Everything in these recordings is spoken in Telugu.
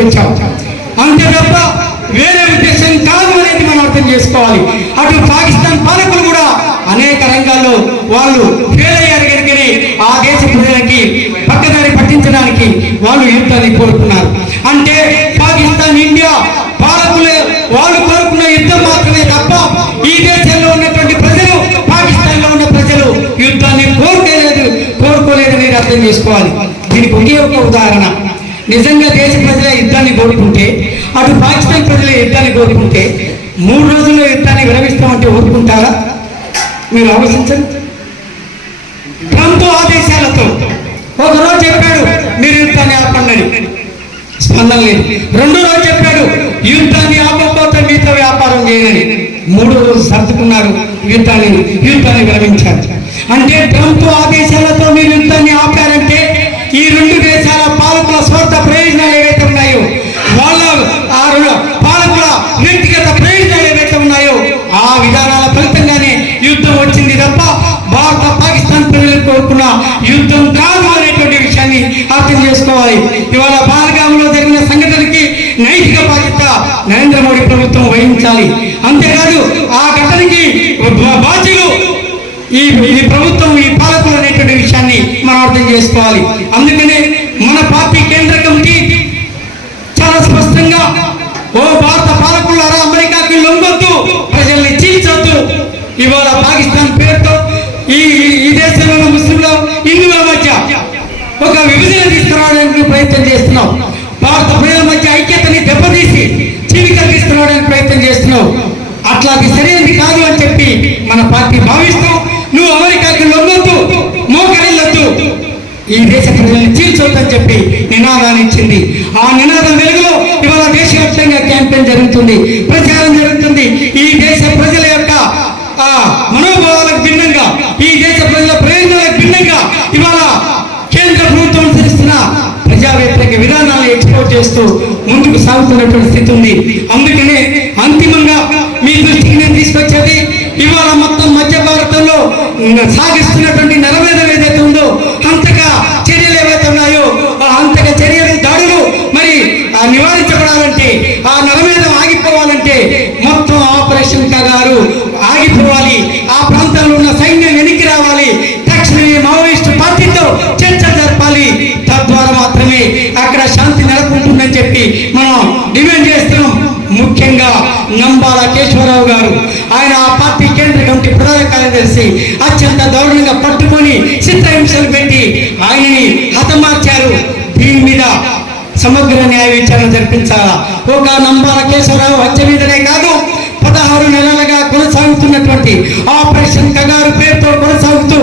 తీసుకొచ్చాం. అంతే తప్ప వేరే ఉద్దేశం కాదు అనేది మనం అర్థం చేసుకోవాలి. అటు పాకిస్తాన్ పాలకులు కూడా అనేక రంగాల్లో వాళ్ళు ఫెయిల్ అయ్యారు కనుకనే ఆ దేశ ప్రజలకి పక్కదారి పట్టించడానికి వాళ్ళు యుద్ధాన్ని కోరుకున్నారు. అంటే పాకిస్తాన్ ఇండియా పాలకులే వాళ్ళు కోరుకున్న యుద్ధం మాత్రమే తప్ప ఈ దేశంలో ఉన్నటువంటి ప్రజలు, పాకిస్తాన్ లో ఉన్న ప్రజలు యుద్ధాన్ని కోరుకోలేదనేది అర్థం చేసుకోవాలి. దీనికి ఒకే ఒక ఉదాహరణ, నిజంగా దేశ ప్రజలే యుద్ధాన్ని కోరుకుంటే, అటు పాకిస్తాన్ ప్రజలే యుద్ధాన్ని కోరుకుంటే 3 రోజుల్లో యుద్ధాన్ని విరమిస్తామంటే ఊరుకుంటారా? మీరు ఆలోచించండి. ట్రంప్ ఆదేశాలతో ఒకరోజు చెప్పాడు మీరు యుద్ధాన్ని ఆపండి, స్పందన లేదు. 2వ రోజు చెప్పాడు యుద్ధాన్ని ఆపకపోతే మీతో వ్యాపారం చేయని. 3వ రోజు సర్దుకున్నారు, యుద్ధాన్ని విరమించారు. అంటే ట్రంప్ ఆదేశాలతో మీరు యుద్ధాన్ని ఆపారంటే ఈ 2 దేశాల పాలకుల స్వార్థ ప్రయోజనాలు ఏవైతే ఉన్నాయో, వాళ్ళ పాలకుల వ్యక్తిగత ప్రయోజనాలు ఏవైతే ఉన్నాయో ఆ విధానాల ఫలితంగానే యుద్ధం వచ్చింది తప్ప భారత పాకిస్తాన్ ప్రజలకు కోరుకున్న యుద్ధం కాదు అనేటువంటి విషయాన్ని అర్థం చేసుకోవాలి. ఇవాళ పహల్గామ్లో జరిగిన సంఘటనకి నైతిక బాధ్యత నరేంద్ర మోడీ ప్రభుత్వం వహించాలి. అంతేకాదు ఆ ఘటనకి బాధ్యులు ఈ ప్రభుత్వం, ఈ పాలకులు అనేటువంటి విషయాన్ని మనం అర్థం చేసుకోవాలి. అందుకనే మన పార్టీ కేంద్ర కమిటీ చాలా స్పష్టంగా ఓ భారత పాలకులారా అమెరికాకి లొంగొద్దు, ప్రజల్ని చీల్చొద్దు. ఇవాళ పాకిస్తాన్ పేరుతో ఈ దేశంలో ముస్లింల, హిందువుల మధ్య ఒక విభజన తీసుకురావడానికి ప్రయత్నం చేస్తున్నాం. భారత ప్రజల మధ్య ఐక్యతని దెబ్బతీసి చీలికలు తీసుకురావడానికి ప్రయత్నం చేస్తున్నాం. అట్లా అది సరైనది కాదు అని చెప్పి మన పార్టీ భావిస్తూ నువ్వు అమెరికాకి లొంగొద్దు, మోకరిల్లొద్దు, ఈ దేశ ప్రజల్ని చీల్చొద్దని చెప్పి నినాదాన్ని ఇచ్చింది. ఆ నినాదం వెలుగులో ఇవాళ దేశవ్యాప్తంగా క్యాంపెయిన్ జరుగుతుంది, ప్రచారం జరుగుతుంది. ఈ దేశ ప్రజల యొక్క మనోభావాలకు భిన్నంగా, ఈ దేశ ప్రజల ప్రయోజనాలకు భిన్నంగా ఇవాళ కేంద్ర ప్రభుత్వం అనుసరిస్తున్న ప్రజా వ్యతిరేక విధానాలను ఎక్స్పోర్ట్ చేస్తూ ముందుకు సాగుతున్నటువంటి స్థితి ఉంది. అందుకనే అంతిమంగా మీ దృష్టికి నేను తీసుకొచ్చేది ఇవాళ మొత్తం మధ్య భారతంలో సాగిస్తున్నటువంటి నరమేధం ఏదైతే ఉందో, హంతక చర్యలు ఏవైతే ఉన్నాయో ఆ హంతక చర్యలు, దాడులు మరి నివారించబడాలంటే, ఆ నరమేధం ఆగిపోవాలంటే మొత్తం ఆపరేషన్ కగారు ఆగిపోవాలి. ఆ ప్రాంతాల్లో ఉన్న సైన్యం వెనక్కి రావాలి. తక్షణమే మావోయిస్టు పార్టీతో చర్చ జరపాలి. తద్వారా మాత్రమే అక్కడ శాంతి నెలకొంటుందని చెప్పి మనం డిమాండ్ చేస్తున్నాం. ముఖ్యంగా నంబాల కేశవరావు గారు, ఆయన ఆ పార్టీ కేంద్ర కమిటీ ప్రధాన కార్యదర్శి, అత్యంత దారుణంగా పట్టుకొని చిత్రహింసలు పెట్టి ఆయనని హతమార్చారు. దీని మీద సమగ్ర న్యాయ విచారణ జరిపించాలా. ఒక నంబాల కేశవరావు హత్య మీదనే కాదు, 16 నెలలుగా కొనసాగుతున్నటువంటి ఆపరేషన్ కగారు పేరుతో కొనసాగుతూ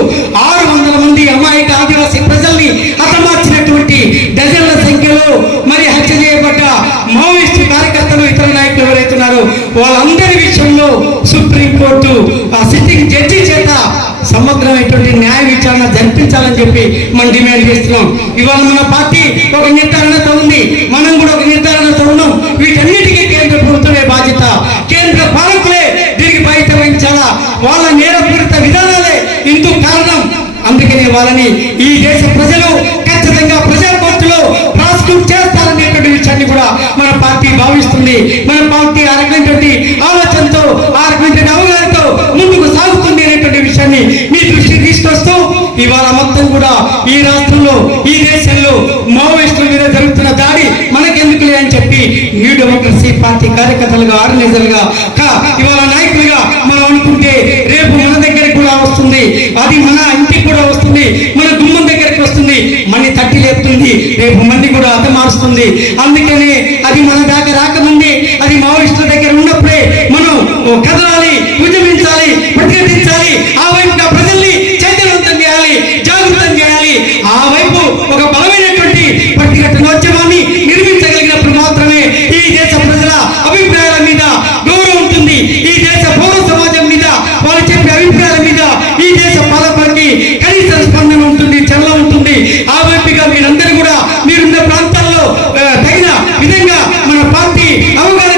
600 మంది అమాయక ఆదివాసీ ప్రజల్ని హతమార్చినటువంటి డజన్ల సంఖ్యలో మరి హత్య చేయబడ్డ మావోయిస్టు కార్యకర్తలు, ఇతర నాయకులు ఎవరైతున్నారో వాళ్ళందరి విషయంలో సుప్రీంకోర్టు సిట్టింగ్ జడ్జి చేత సమగ్రమైనటువంటి న్యాయ విచారణ జరిపించాలని చెప్పి మనం డిమాండ్ చేస్తున్నాం. ఇవాళ మన పార్టీ ఒక నిర్ధారణతో ఉంది, మనం కూడా ఒక నిర్ధారణతో ఉన్నాం. వీటన్నిటికీ కేంద్ర ప్రభుత్వమే బాధ్యత, కేంద్ర పాలకులే దీనికి బాధ్యత వహించాలా. వాళ్ళ నేరపూరిత విధానాలే ఇందుకు కారణం. అందుకనే వాళ్ళని ఈ దేశ ప్రజలు ఖచ్చితంగా ప్రజా కోర్టులో ప్రాసిక్యూట్ చేస్తారనేటువంటి విషయాన్ని కూడా మన పార్టీ భావిస్తుంది. మన పార్టీ ఆ రకమైనటువంటి ఆలోచనతో, ఆ రకమైనటువంటి అవగాహనతో ముందుకు సాగుతుంది అనేటువంటి విషయాన్ని మీ దృష్టికి తీసుకొస్తూ ఇవాళ మొత్తం కూడా ఈ రాష్ట్రంలో, ఈ దేశంలో మావోయిస్టుల మీద జరుగుతున్న దాడి మనకెందుకులే అని చెప్పి న్యూ డెమోక్రసీ పార్టీ కార్యకర్తలుగా, ఆర్గనైజర్లుగా, ఇవాళ నాయకులుగా మనం అనుకుంటే రేపు మన దగ్గరికి కూడా వస్తుంది, అది మన ఇంటికి కూడా వస్తుంది, మన గుమ్మం దగ్గరికి వస్తుంది, మన తట్టి లేపుతుంది, రేపు మంది కూడా హతమారుస్తుంది. అందుకనే అది మన దాకా రాకముందే, అది మావోయిస్టుల దగ్గర ఉన్నప్పుడే మనం కదలాలి, ఉద్యమించాలి, ప్రతిఘటించాలి. ఆ వైపుగా ప్రజల్ని చైతన్యవంతం చేయాలి, జాగృతం చేయాలి. ఆ వైపు ఒక బలమైనటువంటి ప్రతిఘటనోద్యమాన్ని నిర్మించగలిగినప్పుడు మాత్రమే ఈ దేశ ప్రజల అభిప్రాయాల మీద గౌరవం ఉంటుంది. ఈ దేశ పౌర సమాజం మీద వాళ్ళు చెప్పే అభిప్రాయాల మీద ఈ దేశ పాలకులకి కనీస స్పందన ఉంటుంది, చలనం ఉంటుంది. ఆ వైపుగా మీరందరూ కూడా మీరున్న ప్రాంతాల్లో తగిన విధంగా మన పార్టీ అవగాహన